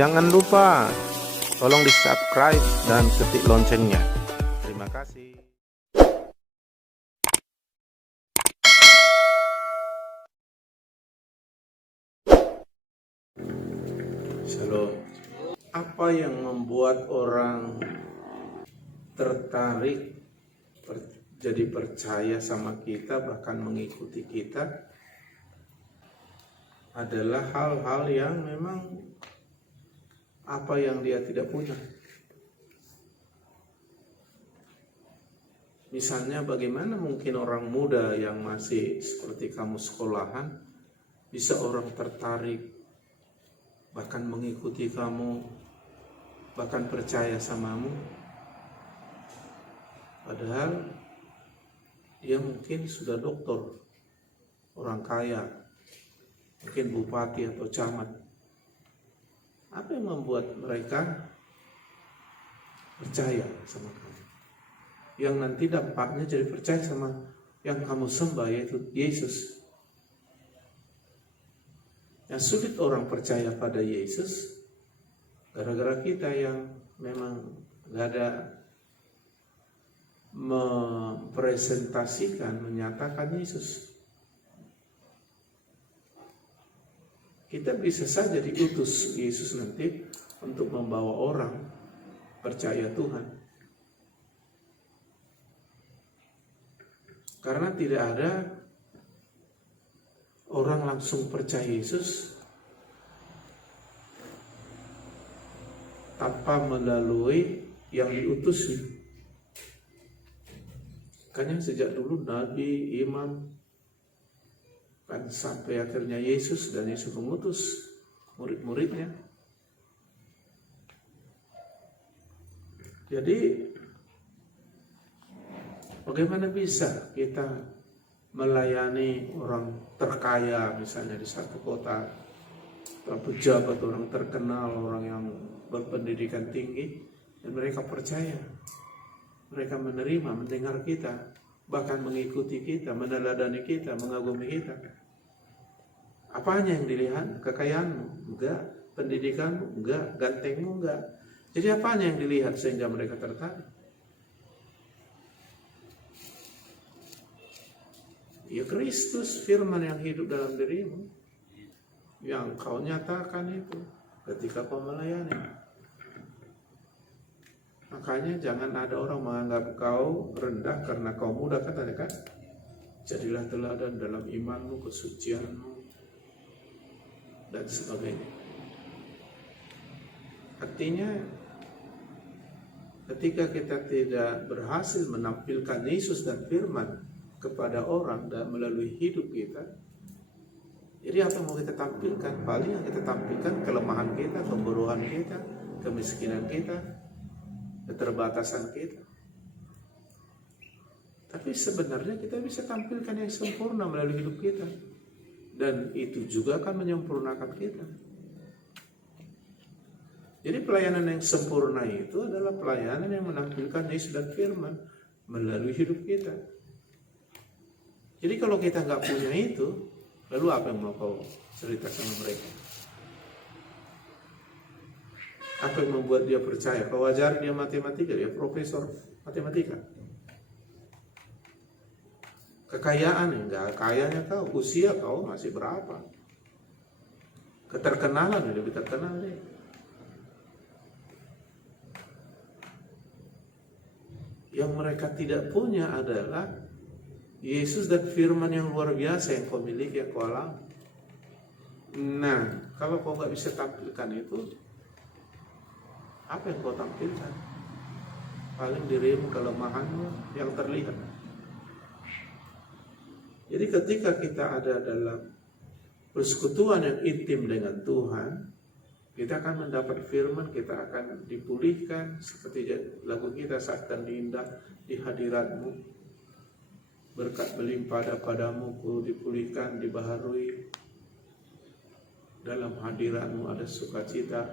jangan lupa tolong di subscribe dan ketik loncengnya. Terima kasih. Shalom. Apa yang membuat orang tertarik jadi percaya sama kita, bahkan mengikuti kita, adalah hal-hal yang memang apa yang dia tidak punya. Misalnya, bagaimana mungkin orang muda yang masih seperti kamu sekolahan bisa orang tertarik, bahkan mengikuti kamu, bahkan percaya samamu, padahal dia mungkin sudah doktor, orang kaya, mungkin bupati atau camat. Apa yang membuat mereka percaya sama kamu? Yang nanti dampaknya jadi percaya sama yang kamu sembah, yaitu Yesus. Yang sulit orang percaya pada Yesus gara-gara kita yang memang gak ada mempresentasikan, menyatakan Yesus. Kita bisa saja diutus Yesus nanti untuk membawa orang percaya Tuhan. Karena tidak ada orang langsung percaya Yesus tanpa melalui yang diutusnya. Makanya sejak dulu Nabi, Imam, kan sampai akhirnya Yesus, dan Yesus mengutus murid-muridnya. Jadi bagaimana bisa kita melayani orang terkaya misalnya di satu kota, pejabat, orang terkenal, orang yang berpendidikan tinggi, dan mereka percaya, mereka menerima, mendengar kita, bahkan mengikuti kita, meneladani kita, mengagumi kita. Apanya yang dilihat? Kekayaanmu? Enggak. Pendidikanmu? Enggak. Gantengmu? Enggak. Jadi apanya yang dilihat sehingga mereka tertarik? Ya Kristus, firman yang hidup dalam dirimu, yang kau nyatakan itu ketika kau melayani. Makanya jangan ada orang menganggap kau rendah karena kau muda, katanya kan? Jadilah teladan dalam imanmu, kesucianmu, dan sebagainya. Artinya, ketika kita tidak berhasil menampilkan Yesus dan firman kepada orang dan melalui hidup kita, jadi apa yang mau kita tampilkan? Paling yang kita tampilkan kelemahan kita, kebodohan kita, kemiskinan kita, keterbatasan kita. Tapi sebenarnya kita bisa tampilkan yang sempurna melalui hidup kita, dan itu juga akan menyempurnakan kita. Jadi pelayanan yang sempurna itu adalah pelayanan yang menampilkan Yesus dan firman melalui hidup kita. Jadi kalau kita nggak punya itu, lalu apa yang mau kau cerita sama mereka? Apa yang membuat dia percaya? Kau ajar dia matematika, dia profesor matematika. Kekayaan, enggak kayanya kau, usia kau masih berapa? Keterkenalan, lebih terkenal dia. Yang mereka tidak punya adalah Yesus dan firman yang luar biasa yang kau miliki, yang kau alami. Nah, kalau kau nggak bisa tampilkan itu, apa yang kau tampilkan? Paling dirimu, kelemahanmu yang terlihat. Jadi ketika kita ada dalam persekutuan yang intim dengan Tuhan, kita akan mendapat firman, kita akan dipulihkan seperti lagu kita, seakan indah di hadiratmu, berkat melimpah padamu, ku dipulihkan, dibaharui, dalam hadiratmu ada sukacita.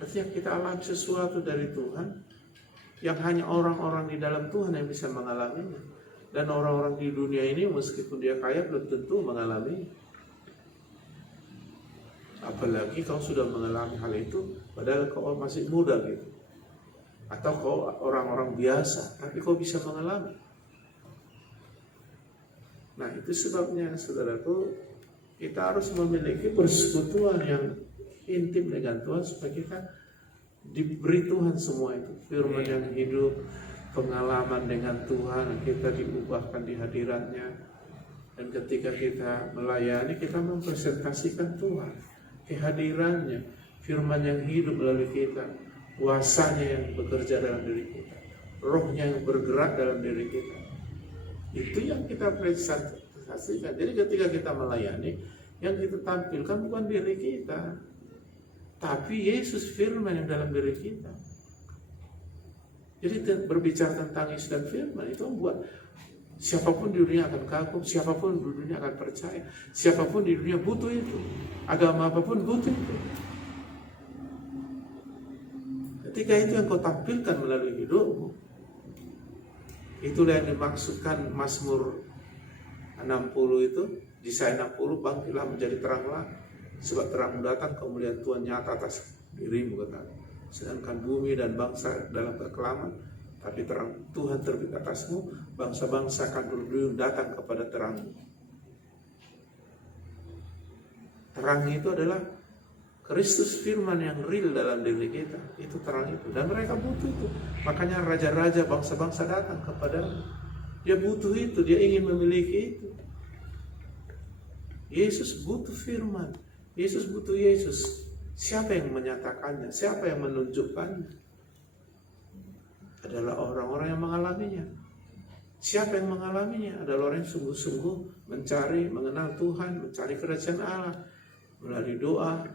Artinya kita alami sesuatu dari Tuhan yang hanya orang-orang di dalam Tuhan yang bisa mengalaminya. Dan orang-orang di dunia ini meskipun dia kaya belum tentu mengalami. Apalagi kau sudah mengalami hal itu, padahal kau masih muda gitu. Atau kau orang-orang biasa, tapi kau bisa mengalami. Nah itu sebabnya saudaraku, kita harus memiliki persekutuan yang intim dengan Tuhan supaya kita diberi Tuhan semua itu. Firman yang hidup, pengalaman dengan Tuhan, kita diubahkan di hadiratnya. Dan ketika kita melayani, kita mempresentasikan Tuhan, kehadirannya, firman yang hidup melalui kita, kuasanya yang bekerja dalam diri kita, rohnya yang bergerak dalam diri kita. Itu yang kita presentasikan. Jadi ketika kita melayani, yang kita tampilkan bukan diri kita, tapi Yesus firman yang dalam diri kita. Jadi berbicara tentang Yesus dan firman itu membuat siapapun di dunia akan kagum, siapapun di dunia akan percaya, siapapun di dunia butuh itu, agama apapun butuh itu. Ketika itu yang kau tampilkan melalui hidupmu, itulah yang dimaksudkan Mazmur 60 itu, Yesaya 60, bangkitlah menjadi teranglah, sebab terang datang, kemuliaan Tuhan nyata atas dirimu, kata. Sedangkan bumi dan bangsa dalam kekelaman, tapi terang Tuhan terbit atasmu, bangsa-bangsa akan berduyun datang kepada terangmu. Terang itu adalah Kristus firman yang real dalam diri kita. Itu terang itu. Dan mereka butuh itu. Makanya raja-raja bangsa-bangsa datang kepada dia butuh itu. Dia ingin memiliki itu. Yesus butuh firman. Yesus butuh Yesus. Siapa yang menyatakannya? Siapa yang menunjukkannya? Adalah orang-orang yang mengalaminya. Siapa yang mengalaminya? Adalah orang yang sungguh-sungguh mencari, mengenal Tuhan, mencari kerajaan Allah. Melalui doa,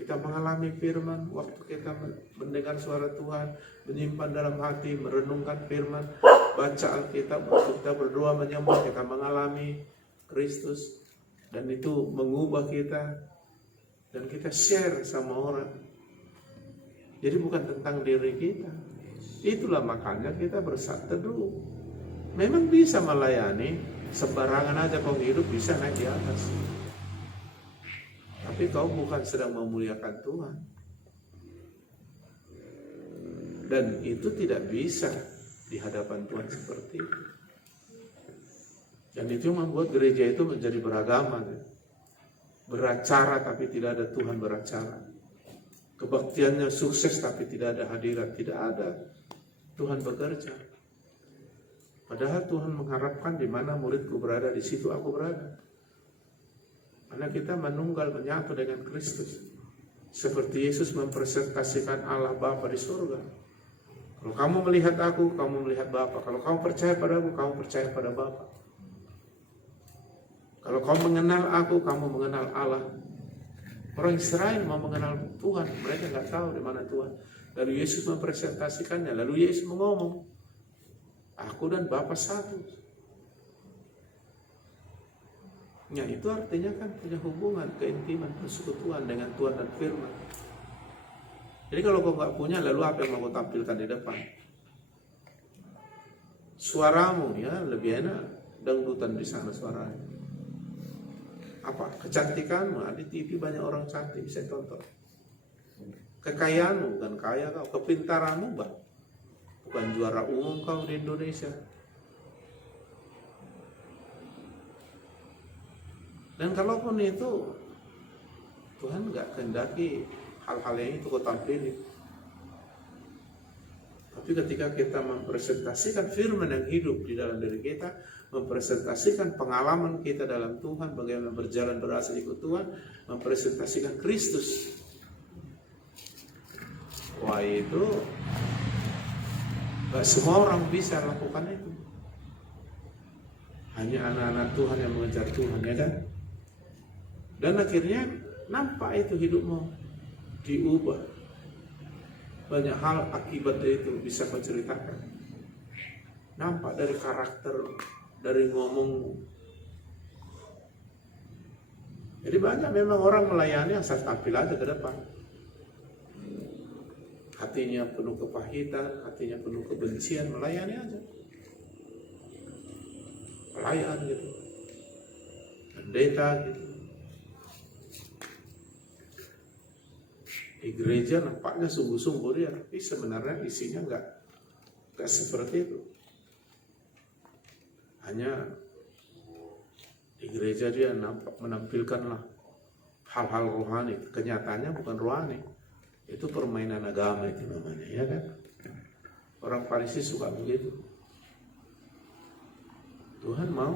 kita mengalami firman, waktu kita mendengar suara Tuhan, menyimpan dalam hati, merenungkan firman, baca Alkitab, waktu kita berdoa menyembah, kita mengalami Kristus. Dan itu mengubah kita, dan kita share sama orang. Jadi bukan tentang diri kita. Itulah makanya kita bersatu teduh. Memang bisa melayani, sembarangan aja kau hidup bisa naik di atas. Tapi kau bukan sedang memuliakan Tuhan. Dan itu tidak bisa di hadapan Tuhan seperti itu. Dan itu membuat gereja itu menjadi beragama. Beracara tapi tidak ada Tuhan beracara. Kebaktiannya sukses tapi tidak ada hadirat. Tidak ada Tuhan bekerja. Padahal Tuhan mengharapkan di mana muridku berada, di situ aku berada. Karena kita menunggal menyatu dengan Kristus. Seperti Yesus mempresentasikan Allah Bapa di surga. Kalau kamu melihat aku, kamu melihat Bapa. Kalau kamu percaya padaku, kamu percaya pada Bapa. Kalau kamu mengenal aku, kamu mengenal Allah. Orang Israel mau mengenal Tuhan, mereka nggak tahu di mana Tuhan. Lalu Yesus mempresentasikannya, lalu Yesus mengomong, aku dan Bapa satu. Ya itu artinya kan punya hubungan, keintiman, persekutuan dengan Tuhan dan firman. Jadi kalau kau nggak punya, lalu apa yang mau kau tampilkan di depan? Suaramu ya lebih enak, dangdutan di sana suaranya. Apa? Kecantikanmu, di TV banyak orang cantik, bisa tonton. Kekayaanmu, bukan kaya kau. Kepintaranmu, bukan juara umum kau di Indonesia. Dan kalaupun itu, Tuhan nggak kehendaki hal-hal yang itu kau tampilin. Tapi ketika kita mempresentasikan firman yang hidup di dalam diri kita, mempresentasikan pengalaman kita dalam Tuhan, bagaimana berjalan berhasil ikut Tuhan, mempresentasikan Kristus. Wah itu, gak semua orang bisa lakukan itu. Hanya anak-anak Tuhan yang mengejar Tuhan, ya kan? Dan akhirnya nampak itu hidupmu diubah. Banyak hal akibat dari itu bisa kau ceritakan. Nampak dari karakter, dari ngomongmu. Jadi banyak memang orang melayani asal tampil aja ke depan. Hatinya penuh kepahitan, hatinya penuh kebencian, melayani aja. Pelayan gitu. Pendeta gitu. Di gereja nampaknya sungguh-sungguh dia, tapi sebenarnya isinya enggak seperti itu. Hanya di gereja dia menampilkanlah hal-hal rohani, kenyataannya bukan rohani. Itu permainan agama itu namanya, ya kan? Orang Farisi suka begitu. Tuhan mau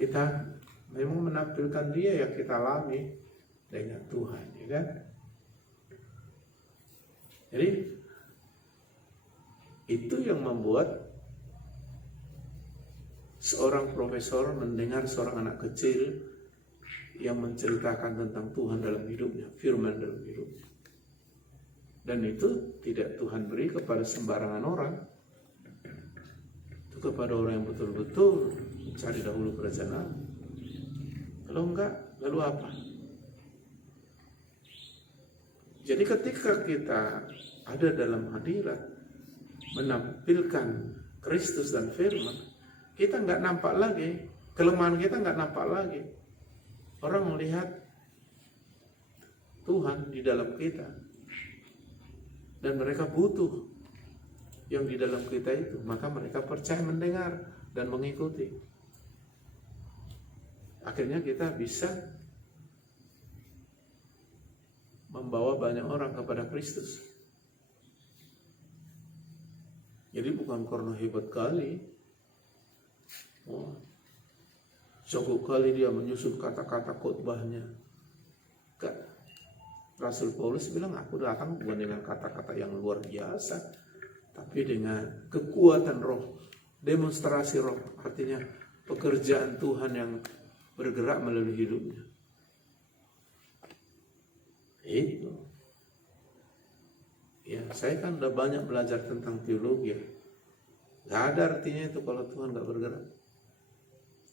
kita memang menampilkan dia yang kita alami dengan Tuhan, ya kan? Jadi itu yang membuat seorang profesor mendengar seorang anak kecil yang menceritakan tentang Tuhan dalam hidupnya, firman dalam hidupnya. Dan itu tidak Tuhan beri kepada sembarangan orang. Itu kepada orang yang betul-betul mencari dahulu kerajaan Allah. Kalau enggak, lalu apa? Jadi ketika kita ada dalam hadirat menampilkan Kristus dan firman, kita enggak nampak lagi, kelemahan kita enggak nampak lagi. Orang melihat Tuhan di dalam kita. Dan mereka butuh yang di dalam kita itu. Maka mereka percaya mendengar dan mengikuti. Akhirnya kita bisa membawa banyak orang kepada Kristus. Jadi bukan karena hebat kali, jago kali dia menyusun kata-kata khotbahnya. Rasul Paulus bilang, aku datang bukan dengan kata-kata yang luar biasa, tapi dengan kekuatan roh, demonstrasi roh, artinya pekerjaan Tuhan yang bergerak melalui hidupnya. Itu. Ya, saya kan udah banyak belajar tentang teologi. Gak ada artinya itu kalau Tuhan gak bergerak.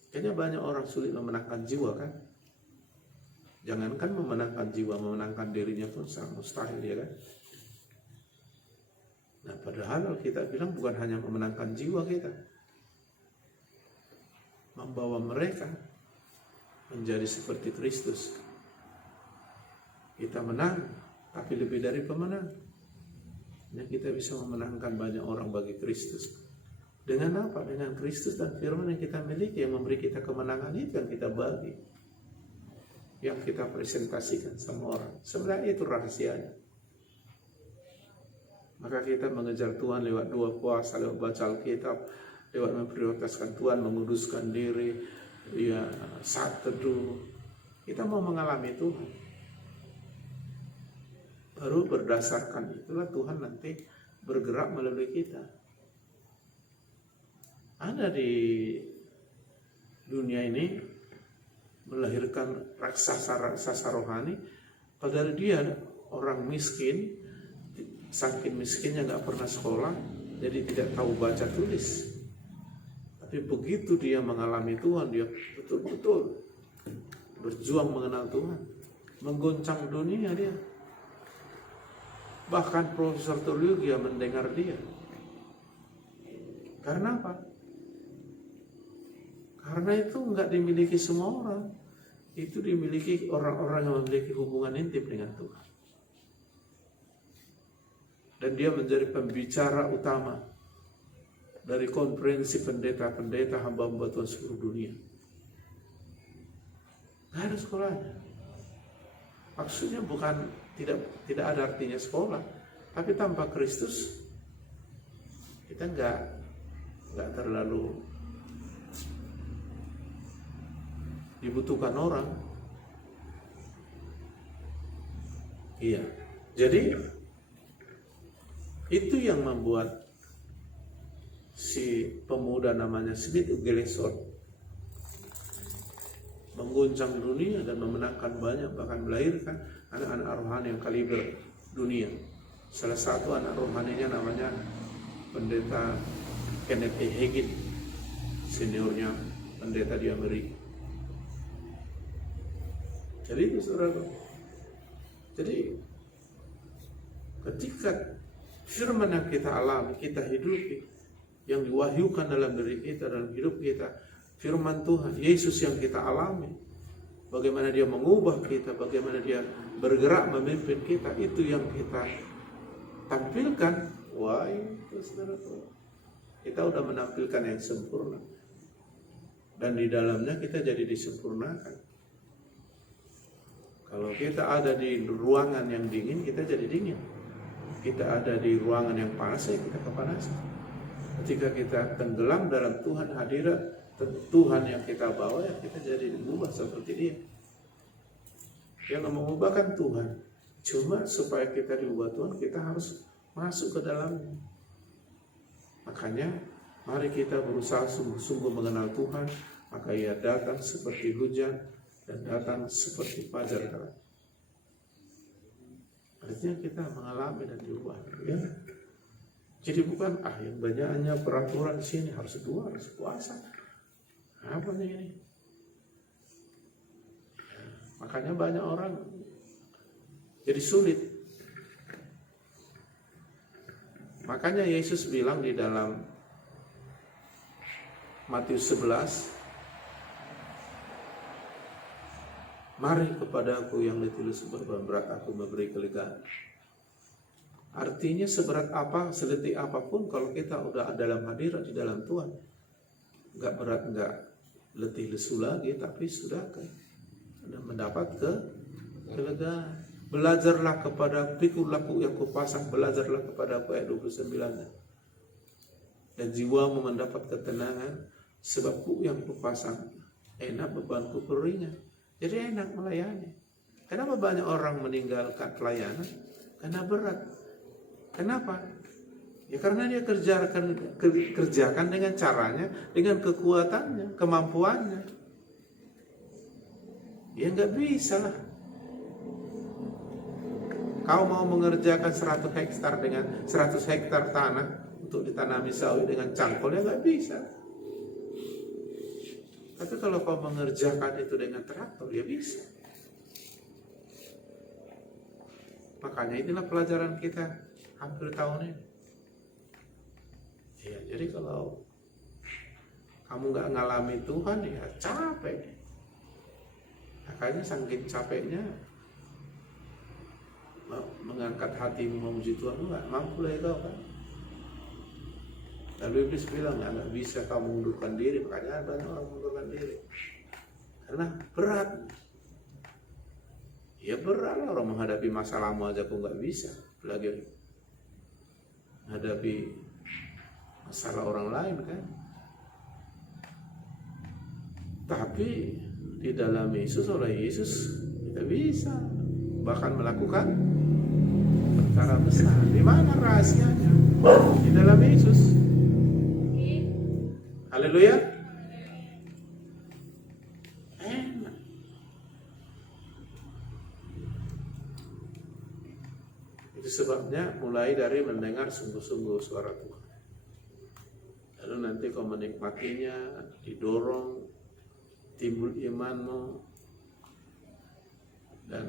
Kayaknya banyak orang sulit memenangkan jiwa kan. Jangankan memenangkan jiwa, memenangkan dirinya pun sangat mustahil, ya kan. Nah, padahal kita bilang bukan hanya memenangkan jiwa kita, membawa mereka menjadi seperti Kristus. Kita menang, tapi lebih dari pemenang. Nah, kita bisa memenangkan banyak orang bagi Kristus. Dengan apa? Dengan Kristus dan firman yang kita miliki, yang memberi kita kemenangan itu yang kita bagi, yang kita presentasikan sama orang. Sebenarnya itu rahasianya. Maka kita mengejar Tuhan lewat doa puasa, lewat baca Alkitab, lewat memprioritaskan Tuhan, menguduskan diri, ya, saat teduh. Kita mau mengalami Tuhan. Baru berdasarkan itulah Tuhan nanti bergerak melalui kita. Ada di dunia ini melahirkan raksasa rohani, padahal dia orang miskin, saking miskinnya nggak pernah sekolah, jadi tidak tahu baca tulis. Tapi begitu dia mengalami Tuhan, dia betul-betul berjuang mengenal Tuhan, menggoncang dunia dia. Bahkan profesor teologi mendengar dia. Karena apa? Karena itu nggak dimiliki semua orang. Itu dimiliki orang-orang yang memiliki hubungan intim dengan Tuhan. Dan dia menjadi pembicara utama dari konferensi pendeta-pendeta hamba-hamba Tuhan seluruh dunia. Nggak ada sekolahnya. Maksudnya bukan tidak ada artinya sekolah, tapi tanpa Kristus kita nggak terlalu dibutuhkan orang. Iya. Jadi itu yang membuat si pemuda namanya Smith Wigglesworth mengguncang dunia dan memenangkan banyak, bahkan melahirkan anak-anak rohani yang kaliber dunia. Salah satu anak rohaninya namanya pendeta Kenneth E. Hagin, seniornya pendeta di Amerika. Jadi itu saudara. Jadi ketika firman yang kita alami, kita hidupi, yang diwahyukan dalam diri kita, dalam hidup kita, firman Tuhan, Yesus yang kita alami, bagaimana dia mengubah kita, bagaimana dia bergerak memimpin kita, itu yang kita tampilkan. Wah, itu saudara, kita udah menampilkan yang sempurna, dan di dalamnya kita jadi disempurnakan. Kalau kita ada di ruangan yang dingin, kita jadi dingin. Kita ada di ruangan yang panas, ya kita kepanasan. Ketika kita tenggelam dalam Tuhan, hadirat Tuhan yang kita bawa, ya kita jadi diubah seperti Dia. Yang mengubahkan Tuhan. Cuma supaya kita diubah Tuhan, kita harus masuk ke dalamnya. Makanya mari kita berusaha sungguh-sungguh mengenal Tuhan. Maka Ia datang seperti hujan dan datang seperti fajar terang. Artinya kita mengalami dan diubah, ya. Jadi bukan yang banyaknya peraturan di sini harus puasa. Apa ini? Makanya banyak orang jadi sulit. Makanya Yesus bilang di dalam Matius 11, mari kepada Aku yang letih lesu beban berat, Aku memberi kelegaan. Artinya seberat apa, seletih apapun, kalau kita udah dalam hadirat di dalam Tuhan, nggak berat, nggak letih lesu lagi, tapi sudah mendapat kelegaan. Belajarlah kepada Pikulah yang kupasang, belajarlah kepada Aku, ayat 29. Dan jiwamu mendapat ketenangan, sebab Ku yang kupasang enak, bebanku ringan. Jadi enak melayani. Kenapa banyak orang meninggalkan pelayanan? Karena berat. Kenapa? Ya karena dia kerjakan dengan caranya, dengan kekuatannya, kemampuannya. Ya nggak bisa lah. Kau mau mengerjakan 100 hektar dengan 100 hektar tanah untuk ditanami sawit dengan cangkol, ya nggak bisa. Tapi kalau kau mengerjakan itu dengan traktor, ya bisa. Makanya inilah pelajaran kita hampir tahun ini. Ya, jadi kalau kamu nggak ngalami Tuhan, ya capek. Makanya saking capeknya mengangkat hatimu memuji Tuhan, nggak mampu lah itu kan. Lalu Iblis bilang, nggak bisa kamu mundurkan diri. Makanya banyak orang mundurkan diri karena berat. Ya berat lah, orang menghadapi masalahmu aja kok nggak bisa, apalagi menghadapi masalah orang lain kan. Tapi di dalam Yesus, oleh Yesus kita bisa bahkan melakukan perkara besar. Di mana rahasianya? Di dalam Yesus. Haleluya. Enak. Itu sebabnya mulai dari mendengar sungguh-sungguh suara Tuhan. Lalu nanti kau menikmatinya, didorong, timbul imanmu. Dan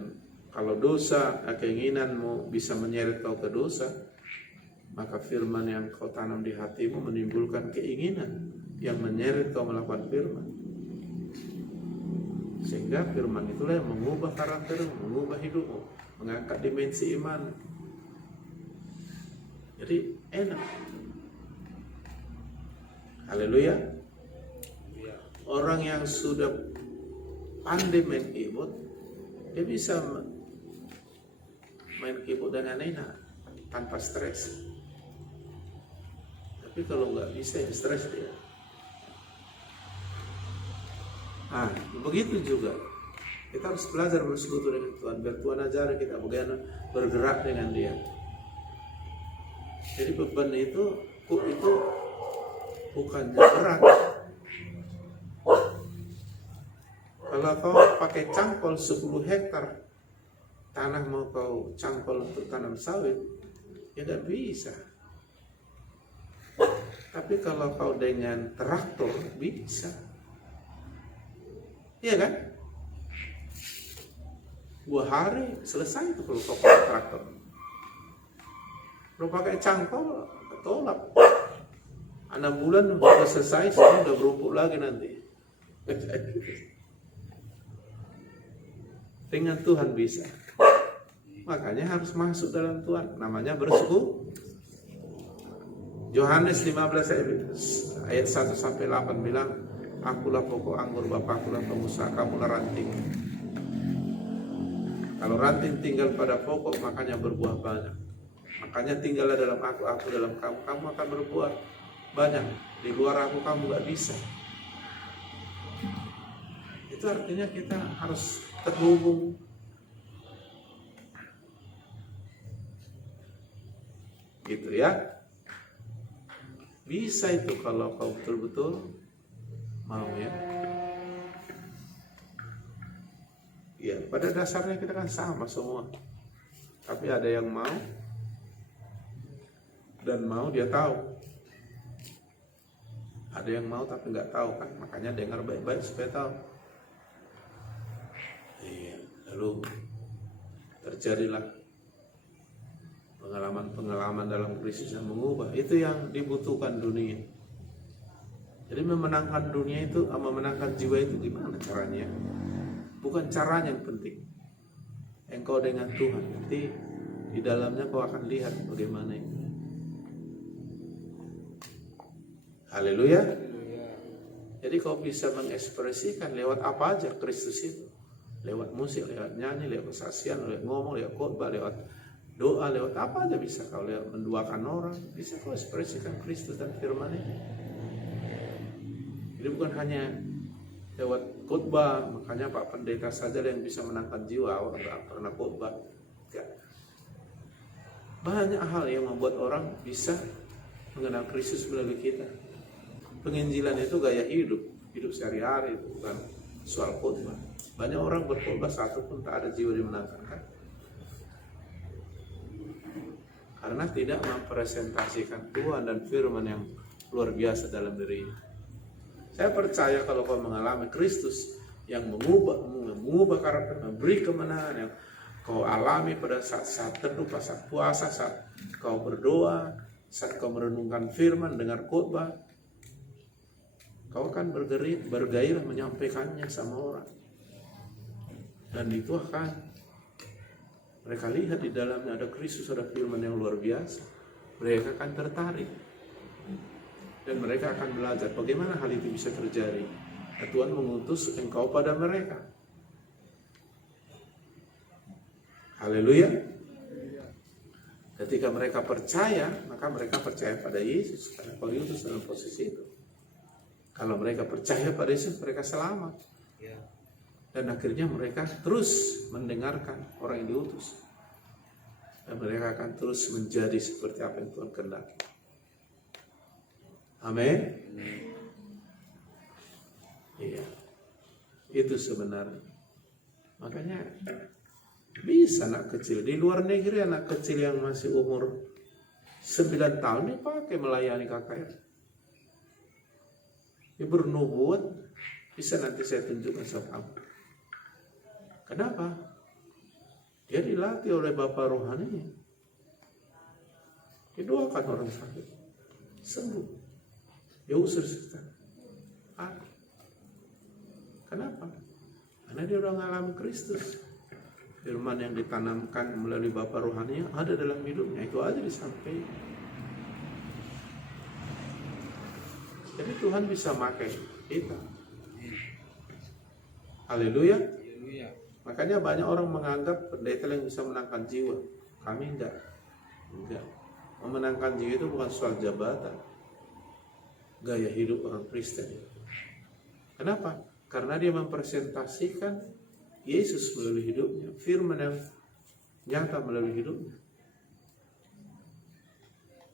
kalau dosa, keinginanmu bisa menyeret kau ke dosa, maka firman yang kau tanam di hatimu menimbulkan keinginan yang menyeret kau melakukan firman. Sehingga firman itulah yang mengubah karaktermu, mengubah hidupmu, mengangkat dimensi iman. Jadi enak. Haleluya. Orang yang sudah pandai main keyboard, dia bisa main keyboard dengan enak, tanpa stres. Tapi kalau nggak bisa, ya stres dia. Nah, begitu juga kita harus belajar bersekutu dengan Tuhan, biar Tuhan ajari kita bagaimana bergerak dengan Dia. Jadi beban itu bukan berat. Kalau kau pakai cangkol 10 hektar tanah mau kau cangkol untuk tanam sawit, ya nggak bisa. Tapi kalau kau dengan traktor bisa. Iya kan? 2 hari selesai itu kalau kau pakai traktor. Kalau pakai cangkol, ketolak. 6 bulan sudah selesai, semua udah berumpuk lagi nanti. Dengan Tuhan bisa. Makanya harus masuk dalam Tuhan. Namanya bersekutu. Yohanes 15 ayat 1 sampai 8 bilang, akulah pokok anggur, Bapakkulah pengusaha, kamulah ranting. Kalau ranting tinggal pada pokok, makanya berbuah banyak. Makanya tinggallah dalam aku dalam kamu, kamu akan berbuah banyak. Di luar aku kamu gak bisa. Itu artinya kita harus terhubung. Gitu ya. Bisa itu kalau kau betul-betul mau ya. Ya, pada dasarnya kita kan sama semua. Tapi ada yang mau dan mau dia tahu. Ada yang mau tapi nggak tahu kan, makanya dengar baik-baik supaya tahu. Iya, lalu terjadilah pengalaman dalam krisis yang mengubah. Itu yang dibutuhkan dunia. Jadi memenangkan dunia itu, memenangkan jiwa itu gimana caranya? Bukan caranya yang penting. Engkau dengan Tuhan, nanti di dalamnya kau akan lihat bagaimana itu. Haleluya. Jadi kau bisa mengekspresikan lewat apa aja Kristus itu. Lewat musik, lewat nyanyi, lewat kesaksian, lewat ngomong, lewat khotbah, lewat doa, lewat apa aja bisa. Kau lewat menduakan orang, bisa kau ekspresikan Kristus dan firman-Nya. Jadi bukan hanya lewat khotbah, makanya Pak Pendeta saja yang bisa menangkan jiwa, orang nggak pernah khotbah. Banyak hal yang membuat orang bisa mengenal Kristus melalui kita. Penginjilan itu gaya hidup sehari-hari, itu bukan soal khotbah. Banyak orang berkhotbah satu pun tak ada jiwa dimenangkan kan? Karena tidak mempresentasikan Tuhan dan firman yang luar biasa dalam dirinya. Saya percaya kalau kau mengalami Kristus yang mengubah karakter, memberi kemenangan yang kau alami pada saat teduh, saat puasa, saat kau berdoa, saat kau merenungkan firman, dengar khotbah, kau akan bergairah menyampaikannya sama orang. Dan itu akan mereka lihat di dalamnya ada Kristus, ada firman yang luar biasa. Mereka akan tertarik. Dan mereka akan belajar bagaimana hal itu bisa terjadi. Dan Tuhan mengutus engkau pada mereka. Haleluya. Ketika mereka percaya, maka mereka percaya pada Yesus. Karena kau diutus dalam posisi itu. Kalau mereka percaya pada Yesus, mereka selamat. Dan akhirnya mereka terus mendengarkan orang yang diutus. Dan mereka akan terus menjadi seperti apa yang Tuhan kehendaki. Amin. Iya. Itu sebenarnya. Makanya bisa anak kecil di luar negeri, anak kecil yang masih umur 9 tahun dipakai melayani KKR. Dia bernubuat, bisa nanti saya tunjukkan sama kamu. Kenapa? Dia dilatih oleh Bapak rohaninya. Didoakan orang sakit, sembuh. Ya usir setan. Kenapa? Karena dia udah mengalami Kristus. Firman yang ditanamkan melalui Bapa rohaninya ada dalam hidupnya. Itu aja disampaikan. Jadi Tuhan bisa pakai kita. Haleluya. Makanya banyak orang menganggap pendeta yang bisa menangkan jiwa. Kami enggak. Memenangkan jiwa itu bukan soal jabatan. Gaya hidup orang Kristen. Kenapa? Karena dia mempresentasikan Yesus melalui hidupnya, firman yang nyata melalui hidupnya.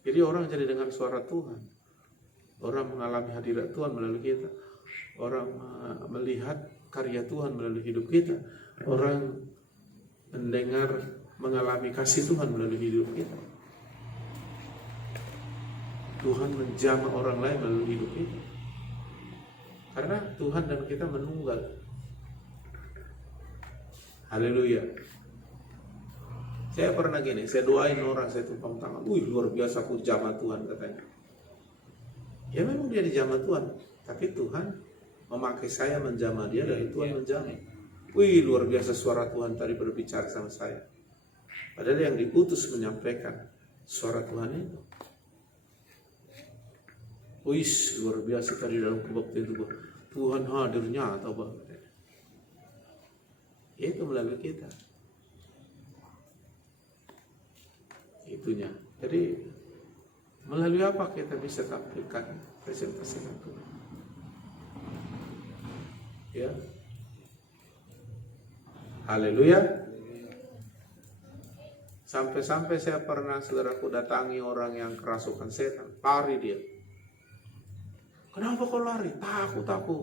Jadi orang jadi dengar suara Tuhan. Orang mengalami hadirat Tuhan melalui kita. Orang melihat karya Tuhan melalui hidup kita. Orang mendengar, mengalami kasih Tuhan melalui hidup kita. Tuhan menjamah orang lain melalui hidup kita. Karena Tuhan dan kita menunggal. Haleluya. Saya pernah gini, saya doain orang, saya tumpang tangan. Luar biasa aku jamah Tuhan katanya. Ya memang dia dijamah Tuhan, tapi Tuhan memakai saya menjamah dia dan Tuhan menjamah. Wih, luar biasa suara Tuhan tadi berbicara sama saya. Padahal yang diutus menyampaikan suara Tuhan itu. Wih, luar biasa tadi dalam kebaktian itu. Tuhan hadirnya atau apa? Itu melalui kita. Itunya. Jadi melalui apa kita bisa tampilkan presentasikan Tuhan? Ya. Haleluya. Sampai-sampai saya pernah, saudaraku, datangi orang yang kerasukan setan, lari dia. Kenapa kau lari? Takut aku.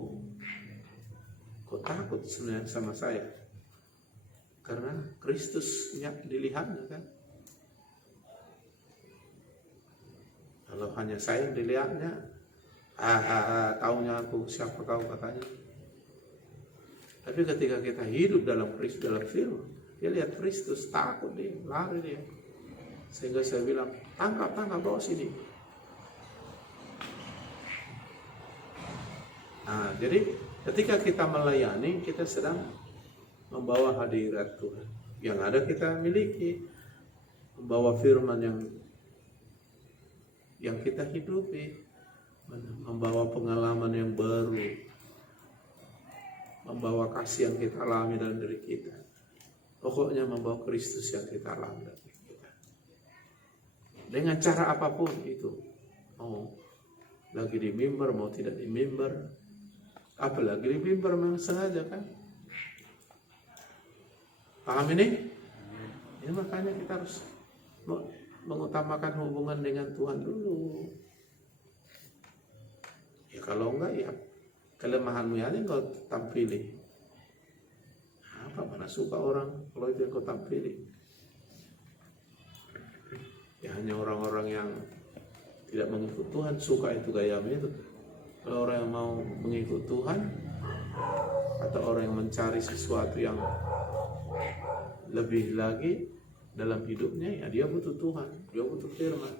Kau takut sebenarnya sama saya? Karena Kristusnya dilihatnya kan. Kalau hanya saya yang dilihatnya, taunya aku, siapa kau katanya. Tapi ketika kita hidup dalam Kristus, dalam firman, dia lihat Kristus, takut dia, lari dia. Sehingga saya bilang, tangkap, bawa sini. Nah, jadi ketika kita melayani, kita sedang membawa hadirat Tuhan. Yang ada kita miliki, membawa firman yang kita hidupi, membawa pengalaman yang baru, membawa kasih yang kita alami dalam diri kita. Pokoknya membawa Kristus yang kita alami dalam diri kita. Dengan cara apapun itu. Mau lagi di mimbar, mau tidak di mimbar. Apalagi di mimbar memang sengaja kan. Paham ini? Ini makanya kita harus mengutamakan hubungan dengan Tuhan dulu. Ya kalau enggak ya kelemahanmu aja yang kau tampili. Apa mana suka orang kalau itu yang kau tampili? Ya hanya orang-orang yang tidak mengikut Tuhan suka itu gayamu itu. Kalau orang yang mau mengikut Tuhan atau orang yang mencari sesuatu yang lebih lagi dalam hidupnya, ya dia butuh Tuhan, dia butuh firman.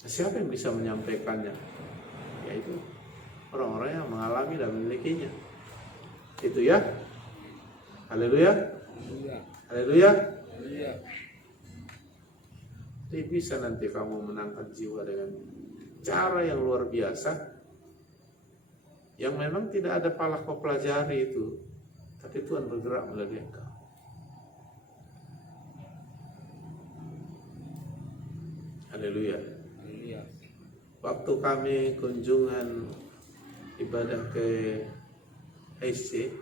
Nah, siapa yang bisa menyampaikannya? Yaitu orang-orang yang mengalami dan memilikinya. Itu ya. Haleluya. Haleluya. Jadi bisa nanti kamu menangkan jiwa dengan cara yang luar biasa, yang memang tidak ada pala kau pelajari itu, tapi Tuhan bergerak melalui engkau. Haleluya. Waktu kami kunjungan ibadah ke HC,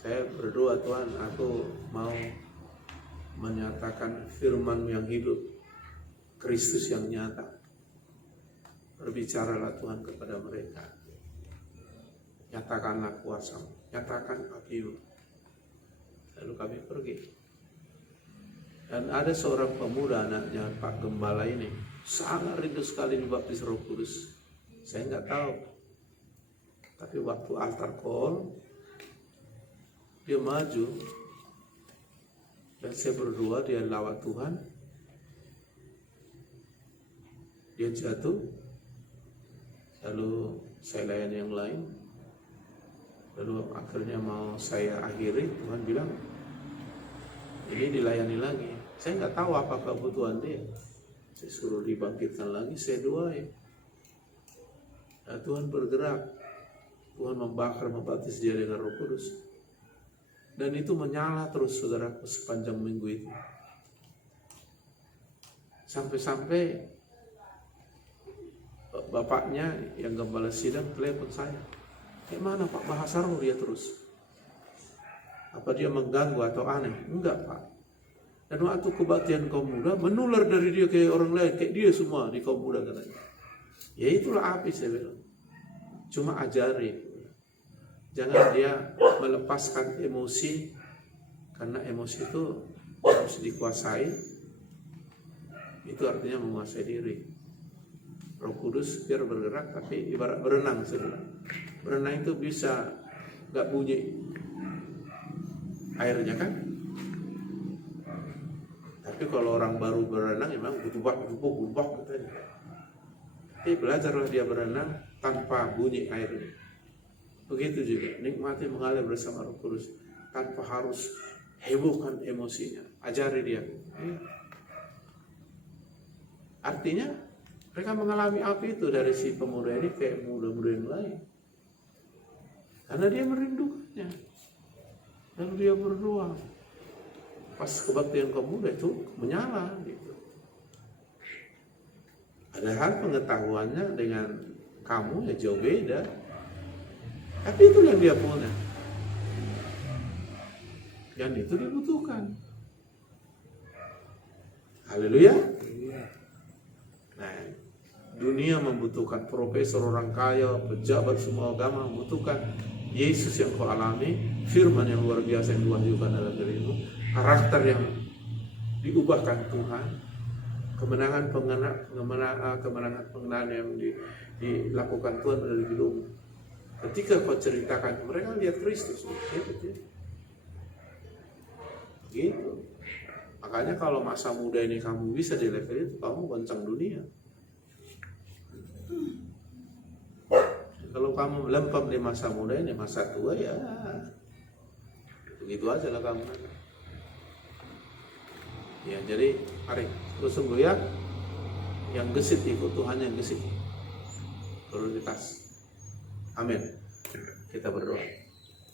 saya berdoa, Tuhan, aku mau menyatakan firman-Mu yang hidup, Kristus yang nyata. Berbicaralah Tuhan kepada mereka. Nyatakanlah kuasa-Mu, nyatakan api-Mu. Lalu kami pergi. Dan ada seorang pemuda, anaknya Pak Gembala ini, sangat rindu sekali dibaptis Roh Kudus. Saya nggak tahu. Tapi waktu altar call, dia maju. Dan saya berdoa, dia lawat Tuhan. Dia jatuh. Lalu saya layani yang lain. Lalu akhirnya mau saya akhiri, Tuhan bilang, ini dilayani lagi. Saya nggak tahu apa kebutuhan dia. Saya suruh dibangkitkan lagi, saya doain. Nah, Tuhan bergerak. Tuhan membakar, membaptis dia dengan Roh Kudus. Dan itu menyala terus, saudaraku, sepanjang minggu itu. Sampai-sampai bapaknya yang gembala sidang telepon saya. Mana Pak, bahasa roh dia terus. Apa dia mengganggu atau aneh? Enggak, Pak. Dan waktu kebaktian kaum muda menular dari dia ke orang lain, kayak dia semua di kaum muda katanya. Ya itulah api, saya bilang. Cuma ajari. Jangan dia melepaskan emosi, karena emosi itu harus dikuasai. Itu artinya menguasai diri. Roh Kudus biar bergerak, tapi ibarat berenang, saya bilang. Berenang itu bisa gak bunyi airnya kan. Tapi kalau orang baru berenang memang butuh katanya. Tapi belajarlah dia berenang tanpa bunyi airnya. Begitu juga, nikmati mengalir bersama Roh Kudus tanpa harus hebohkan emosinya. Ajari dia. Artinya mereka mengalami api itu dari si pemuda ini kayak muda-muda yang lain. Karena dia merindukannya. Lalu dia berdoa. Pas kebaktian pemuda itu menyala gitu. Padahal pengetahuannya dengan kamu ya jauh beda. Tapi itu yang dia punya. Dan itu dibutuhkan. Haleluya. Nah, dunia membutuhkan profesor, orang kaya, pejabat semua agama membutuhkan Yesus yang kau alami, firman yang luar biasa yang diwahyukan dalam dirimu, karakter yang diubahkan Tuhan, kemenangan yang dilakukan Tuhan dalam hidupmu. Ketika kau ceritakan, mereka lihat Kristus. Gitu. Makanya kalau masa muda ini kamu bisa di level itu, kamu goncang dunia. Kalau kamu melempam di masa muda ini, masa tua ya begitu aja lah kamu. Ya, jadi mari sungguh ya, yang gesit ikut Tuhan, yang gesit prioritas. Amin. Kita berdoa.